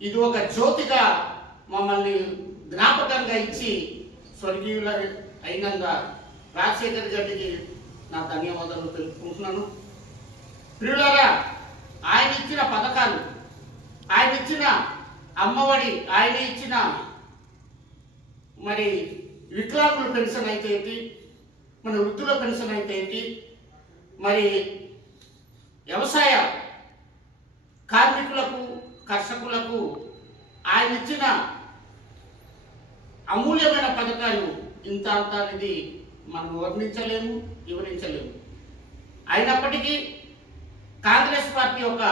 ఇది ఒక జ్యోతిగా మమ్మల్ని జ్ఞాపకంగా ఇచ్చి స్వర్గీయుల అయినంత రాజశేఖర్ గడ్డికి నా ధన్యవాదాలు తెలుపుకుంటున్నాను. ప్రియులారా ఆయన ఇచ్చిన పథకాలు ఆయన ఇచ్చిన అమ్మఒడి ఆయన ఇచ్చిన మరి వికలాంగుల పెన్షన్ అయితే ఏంటి మన వృద్ధుల పెన్షన్ అయితే ఏంటి మరి వ్యవసాయ కార్మికులకు కర్షకులకు ఆయన ఇచ్చిన అమూల్యమైన పథకాలు ఇంత అంత అనేది మనం వర్ణించలేము వివరించలేము. అయినప్పటికీ కాంగ్రెస్ పార్టీ యొక్క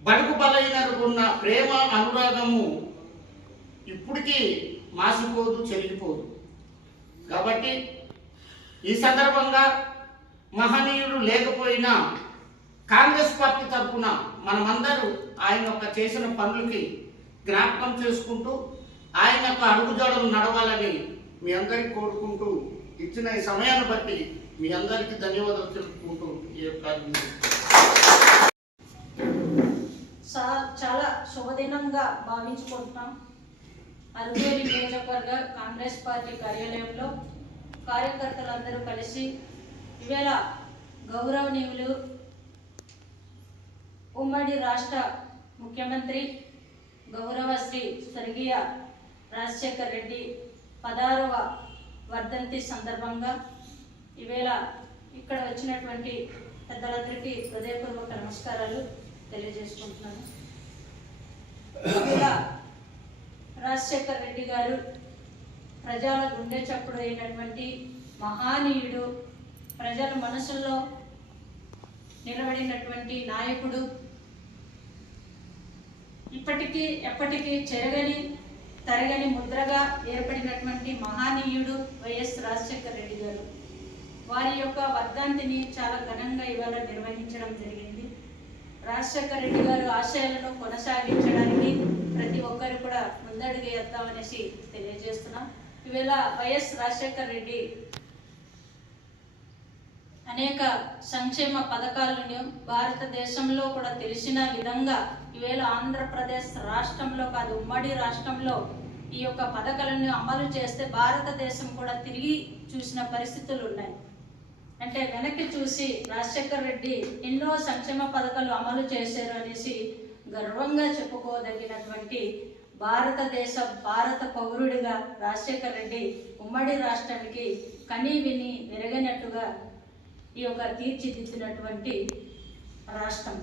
బడుగు బలైనకున్న ఉన్న ప్రేమ అనురాగము ఇప్పటికీ మాసిపోదు చెరిగిపోదు కాబట్టి ఈ సందర్భంగా మహనీయుడు లేకపోయినా కాంగ్రెస్ పార్టీ తరఫున మనమందరూ ఆయన యొక్క చేసిన పనులకి జ్ఞాపకం చేసుకుంటూ ఆయన యొక్క అడుగుజాడలు నడవాలని మీ అందరికీ కోరుకుంటూ ఇచ్చిన ఈ సమయాన్ని బట్టి మీ అందరికీ ధన్యవాదాలు తెలుపుకుంటూ ఈ యొక్క చా- చాలా శుభదినంగా భావించుకుంటున్నాం. అరుగేరి నియోజకవర్గ కాంగ్రెస్ పార్టీ కార్యాలయంలో కార్యకర్తలందరూ కలిసి ఈవేళ గౌరవనీయులు ఉమ్మడి రాష్ట్ర ముఖ్యమంత్రి గౌరవ శ్రీ స్వర్గీయ రాజశేఖర్ రెడ్డి పదహారవ వర్ధంతి సందర్భంగా ఈవేళ ఇక్కడ వచ్చినటువంటి పెద్దలందరికీ హృదయపూర్వక నమస్కారాలు తెలియజేసుకుంటున్నాను. ఈవేళ రాజశేఖర్ రెడ్డి గారు ప్రజల గుండె చప్పుడు అయినటువంటి మహానీయుడు ప్రజల మనసుల్లో నిలబడినటువంటి నాయకుడు ఇప్పటికీ ఎప్పటికీ చెరగని తరగని ముద్రగా ఏర్పడినటువంటి మహానీయుడు వైఎస్ రాజశేఖర్ రెడ్డి గారు. వారి యొక్క వర్ధంతిని చాలా ఘనంగా ఇవాళ నిర్వహించడం జరిగింది. రాజశేఖర్ రెడ్డి గారు ఆశయాలను కొనసాగించడానికి ప్రతి ఒక్కరు కూడా ముందడుగు వేద్దామనేసి తెలియజేస్తున్నాం. ఈవేళ వైఎస్ రాజశేఖర్ రెడ్డి అనేక సంక్షేమ పథకాలను భారతదేశంలో కూడా తెలిసిన విధంగా ఈవేళ ఆంధ్రప్రదేశ్ రాష్ట్రంలో కాదు ఉమ్మడి రాష్ట్రంలో ఈ యొక్క పథకాలను అమలు చేస్తే భారతదేశం కూడా తిరిగి చూసిన పరిస్థితులు ఉన్నాయి. అంటే వెనక్కి చూసి రాజశేఖర్ రెడ్డి ఎన్నో సంక్షేమ పథకాలు అమలు చేశారు అనేసి గర్వంగా చెప్పుకోదగినటువంటి భారతదేశ భారత పౌరుడిగా రాజశేఖర్ రెడ్డి ఉమ్మడి రాష్ట్రానికి కనీ విని మెరుగైనట్టుగా ఈ యొక్క తీర్చిదిద్దినటువంటి రాష్ట్రం.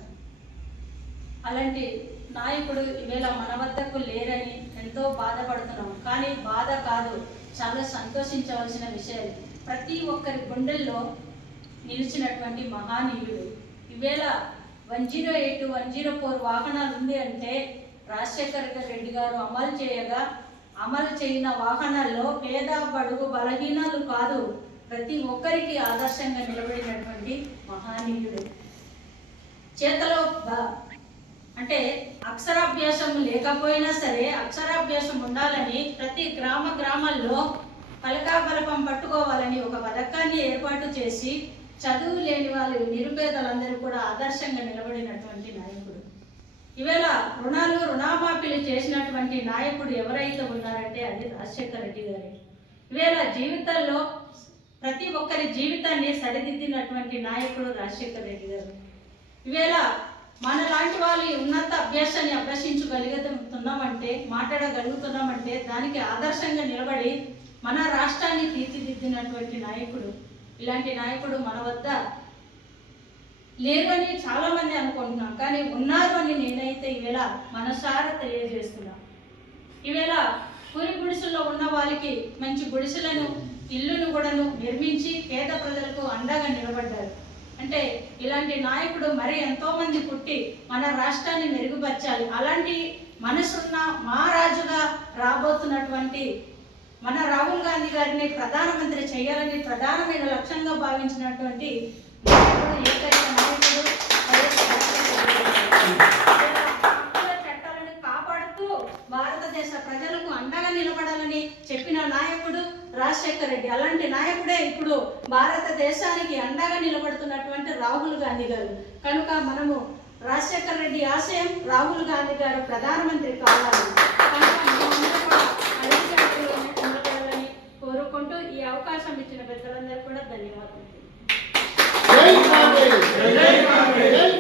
అలాంటి నాయకుడు ఈవేళ మన వద్దకు లేరని ఎంతో బాధపడుతున్నాం. కానీ బాధ కాదు చాలా సంతోషించవలసిన విషయం. ప్రతి ఒక్కరి గుండెల్లో నిలిచినటువంటి మహానీయుడు. ఈవేళ one zero eight one zero four వాహనాలు ఉంది అంటే రాజశేఖర రెడ్డి గారు అమలు చేయగా అమలు చేయన వాహనాల్లో పేద బడుగు బలహీనాలు కాదు. ప్రతి ఒక్కరికి ఆదర్శంగా నిలబడినటువంటి మహానీయుడు. చేతలో అంటే అక్షరాభ్యాసం లేకపోయినా సరే అక్షరాభ్యాసం ఉండాలని ప్రతి గ్రామ గ్రామాల్లో పలకాబలపం పట్టుకోవాలని ఒక పథకాన్ని ఏర్పాటు చేసి చదువు లేని వాళ్ళు నిరుపేదలందరూ కూడా ఆదర్శంగా నిలబడినటువంటి నాయకుడు. ఈవేళ రుణాలు రుణమాఫీలు చేసినటువంటి నాయకుడు ఎవరైతే ఉన్నారంటే అది రాజశేఖర రెడ్డి గారే. ఈవేళ జీవితాల్లో ప్రతి ఒక్కరి జీవితాన్ని సరిదిద్దినటువంటి నాయకుడు రాజశేఖర రెడ్డి గారు. ఈవేళ మన లాంటి వాళ్ళు ఉన్నత అభ్యాసాన్ని అభ్యసించగలుగుతున్నామంటే మాట్లాడగలుగుతున్నామంటే దానికి ఆదర్శంగా నిలబడి మన రాష్ట్రాన్ని తీర్చిదిద్దినటువంటి నాయకుడు. ఇలాంటి నాయకుడు మన వద్ద లేరు అని అనుకుంటున్నాం కానీ ఉన్నారు అని నేనైతే ఈవేళ మనసారా తెలియజేస్తున్నాను ఈవేళ పూరి గుడిసెల్లో ఉన్న వాళ్ళకి మంచి గుడిసెలను ఇల్లును కూడాను నిర్మించి పేద ప్రజలకు అండగా నిలబడ్డారు. అంటే ఇలాంటి నాయకుడు మరి ఎంతో మంది పుట్టి మన రాష్ట్రాన్ని మెరుగుపరచాలి. అలాంటి మనసున్న మా రాజుగా రాబోతున్నటువంటి మన రాహుల్ గాంధీ గారిని ప్రధానమంత్రి చేయాలని ప్రధానమైన లక్ష్యంగా భావించినటువంటి నాయకుడు, ఏకైక నాయకుడు వైఎస్ రాజశేఖర రెడ్డి గారు. హక్కుల చట్టాలను కాపాడుతూ భారతదేశ ప్రజలకు అండగా నిలబడాలని చెప్పిన నాయకుడు రాజశేఖర్ రెడ్డి. అలాంటి నాయకుడే ఇప్పుడు భారతదేశానికి అండగా నిలబడుతున్నటువంటి రాహుల్ గాంధీ గారు. కనుక మనము రాజశేఖర్ రెడ్డి ఆశయం రాహుల్ గాంధీ గారు ప్రధానమంత్రి కావాలి. కోరుకుంటూ ఈ అవకాశం ఇచ్చిన పెద్దలందరూ కూడా ధన్యవాదాలు